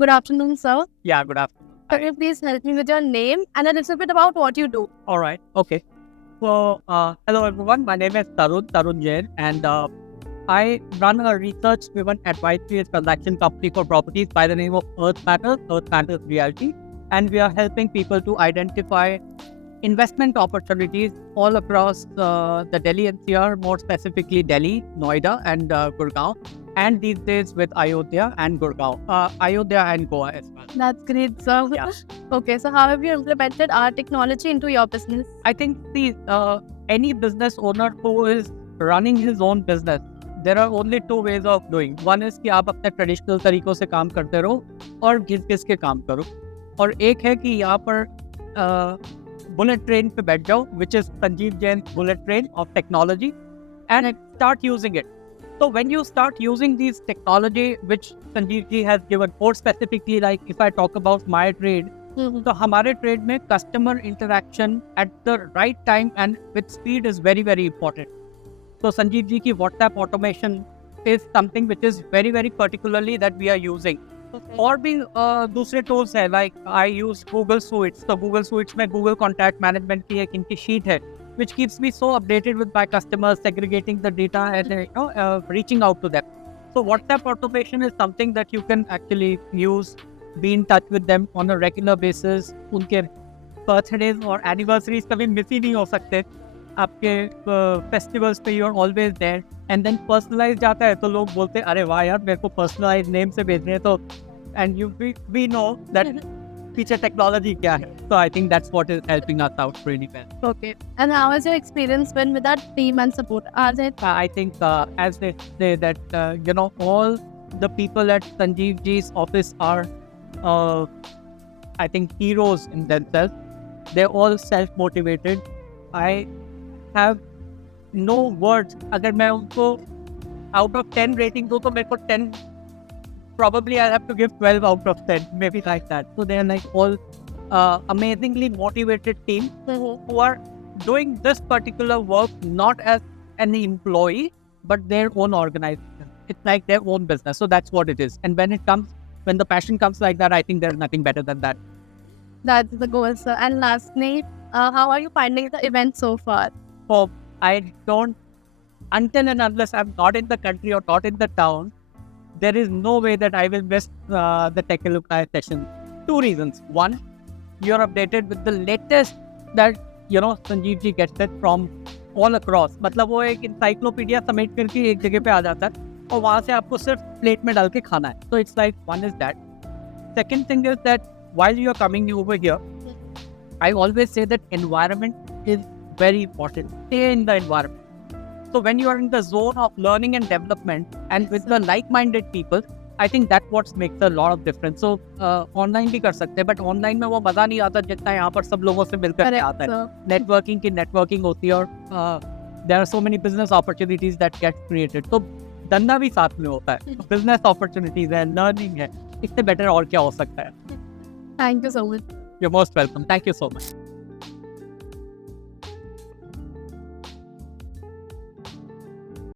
Good afternoon, sir. Yeah, good afternoon. Can you please help me with your name and a little bit about what you do? All right. Okay. So, hello everyone. My name is Tarun Jain, and I run a research-driven advisory and transaction company for properties by the name of Earth Matters Realty, and we are helping people to identify investment opportunities all across the Delhi NCR, more specifically Delhi, Noida, and Gurgaon, and these days with Ayodhya and Gurgaon, Ayodhya and Goa as well. That's great, sir. Yeah. Okay, so how have you implemented our technology into your business? I think any business owner who is running his own business, there are only two ways of doing. One is कि आप अपने traditional तरीकों से काम करते रहो और घिस के काम करो, और एक है कि यहाँ पर बुलेट ट्रेन पे बैठ जाओ, which is Sanjeev Jain bullet train of technology, and start using it. So when you start using these technology which Sanjeev ji has given, more specifically like if I talk about my trade, तो हमारे trade में customer interaction at the right time and with speed is very very important. तो संजीव जी की WhatsApp automation is something which is very very particularly that we are using. और भी दूसरे tools है, like I use Google suites. तो Google suites में Google contact management की एक इनकी शीट है which keeps me so updated with my customers, segregating the data and reaching out to them. So WhatsApp automation is something that you can actually use, be in touch with them on a regular basis. उनके birthdays और anniversaries कभी miss ही नहीं हो सकते. आपके festivals पे you are always there. And then personalized जाता है तो लोग बोलते हैं अरे वाह यार मेरे को personalized name से भेज रहे हैं. तो and we know that पीछे टेक्नोलॉजी क्या है. So I think that's what is helping us out really well. Okay. And how has your experience been with that team and support? I think as they say that all the people at Sanjeev ji's office are I think heroes in themselves. They're all self-motivated. I have no words. अगर मैं उनको out of 10 rating दूँ तो मेरे को 10, probably I'll have to give 12 out of 10, maybe like that. So they're like all amazingly motivated team who are doing this particular work not as an employee, but their own organization. It's like their own business. So that's what it is. And when the passion comes like that, I think there's nothing better than that. That's the goal, sir. And lastly, how are you finding the event so far? So I don't, until and unless I'm not in the country or not in the town, there is no way that I will miss the Tech Alumni session. Two reasons. One, you're updated with the latest that Sanjeev ji gets it from all across. मतलब वो एक encyclopedia समेट करके एक जगह पे आ जाता है और वहाँ से आपको सिर्फ प्लेट में डाल के खाना है. So it's like, one is that. Second thing is that while you are coming over here, I always say that environment is very important. Stay in the environment. So when you are in the zone of learning and development and with the like-minded people, I think that's what makes a lot of difference. So online भी कर सकते हैं, but online में वो मजा नहीं आता जितना यहाँ पर सब लोगों से मिलकर आता है. Networking की networking होती है और there are so many business opportunities that get created. तो धंधा भी साथ में होता है. Business opportunities है, learning है. इससे better और क्या हो सकता है? Thank you so much. You're most welcome. Thank you so much.